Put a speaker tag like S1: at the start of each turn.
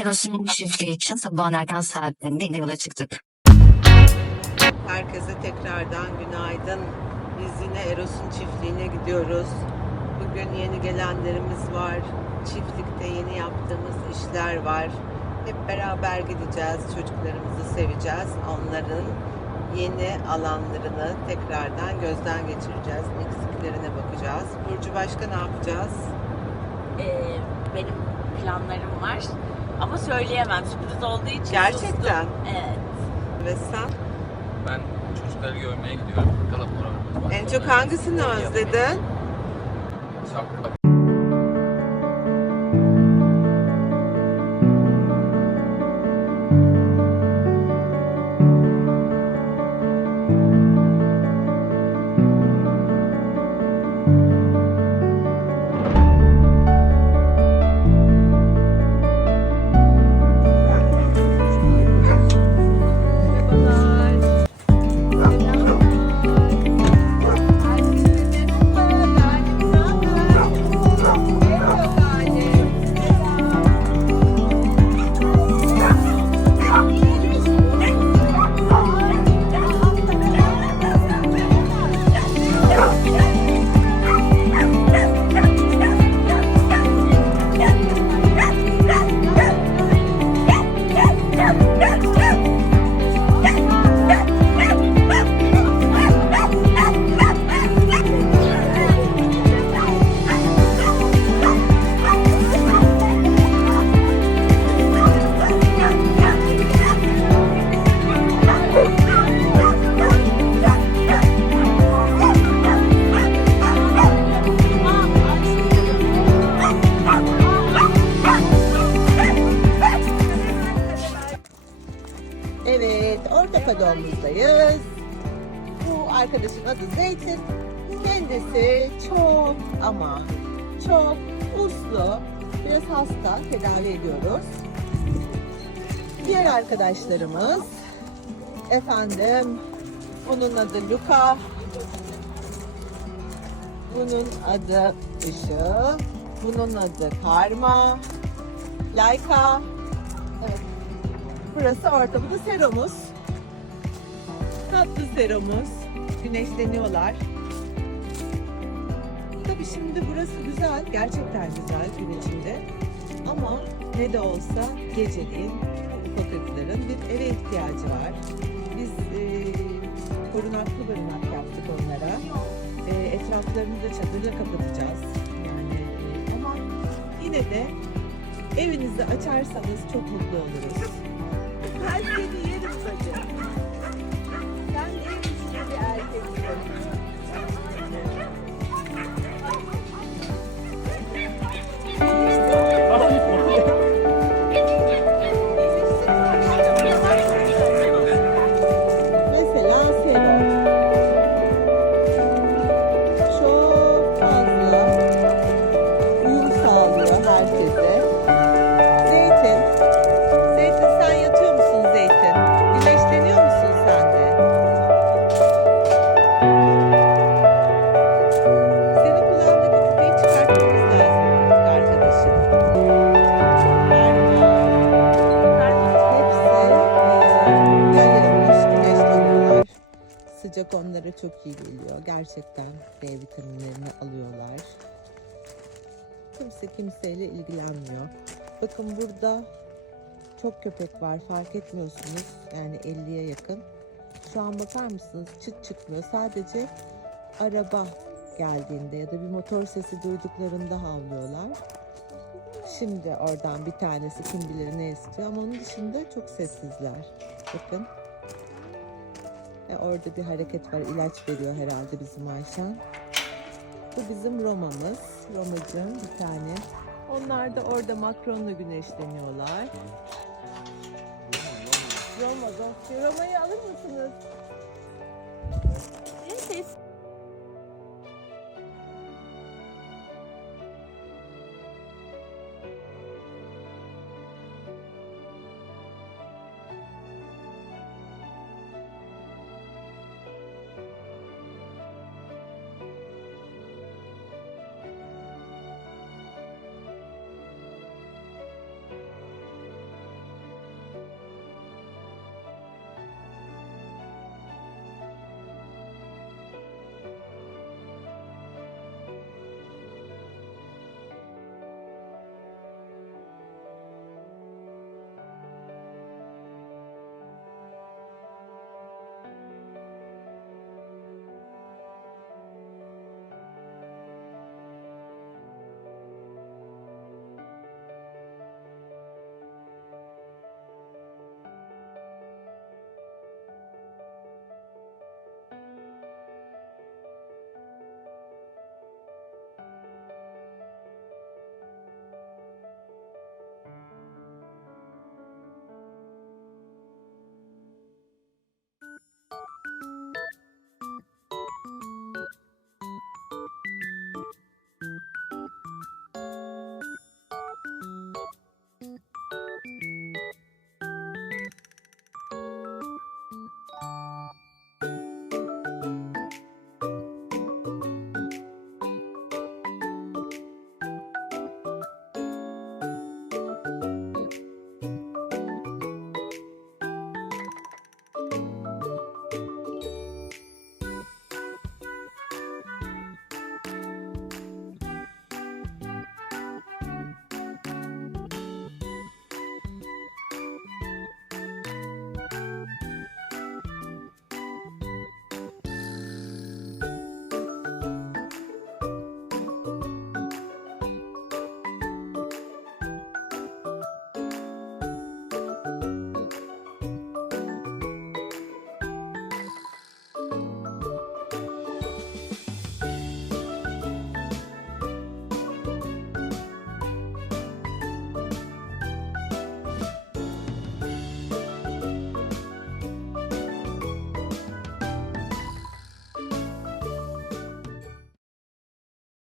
S1: Eros'un çiftliği için sabahın erken saatlerinde yine yola çıktık.
S2: Herkese tekrardan günaydın. Biz yine Eros'un çiftliğine gidiyoruz. Bugün yeni gelenlerimiz var. Çiftlikte yeni yaptığımız işler var. Hep beraber gideceğiz. Çocuklarımızı seveceğiz. Onların yeni alanlarını tekrardan gözden geçireceğiz. Eksiklerine bakacağız. Burcu başka ne yapacağız?
S3: Ee, benim planlarım var. Ama söyleyemem sürpriz olduğu için
S2: Gerçekten.
S3: sustum. Evet.
S2: Ve sen?
S4: Ben çocukları görmeye gidiyorum. Bakalım.
S2: En çok hangisini özledin?
S4: Şapka.
S2: Evet, Orta Padom'uzdayız. Bu arkadaşın adı Zeytin. Kendisi çok ama çok uslu. Biraz hasta, tedavi ediyoruz. Diğer arkadaşlarımız, efendim, bunun adı Luka. Bunun adı Işıl. Bunun adı Karma. Layka. Evet, Burası orta. Bu da seromuz. Tatlı seromuz. Güneşleniyorlar. Tabii şimdi burası güzel. Gerçekten güzel gün içinde. Ama ne de olsa geceliğin ufaklıkların bir eve ihtiyacı var. Biz e, korunaklı barınak yaptık onlara. E, etraflarını da çadırla kapatacağız. Yani ama yine de evinizi açarsanız çok mutlu oluruz. Ben seni yerim bacım. Sıcak onlara çok iyi geliyor. Gerçekten D vitaminlerini alıyorlar. Kimse kimseyle ilgilenmiyor. Bakın burada çok köpek var fark etmiyorsunuz. Yani 50'ye yakın. Şu an bakar mısınız çıt çıkmıyor. Sadece araba geldiğinde ya da bir motor sesi duyduklarında havlıyorlar. Şimdi oradan bir tanesi kim bilir ne istiyor ama onun dışında çok sessizler. Bakın. Ve orada bir hareket var. ilaç veriyor herhalde bizim Ayşen. Bu bizim Roma'mız. Roma'cığım bir tane. Onlar da orada Macron'la güneşleniyorlar. Roma. Roma'yı alır mısınız?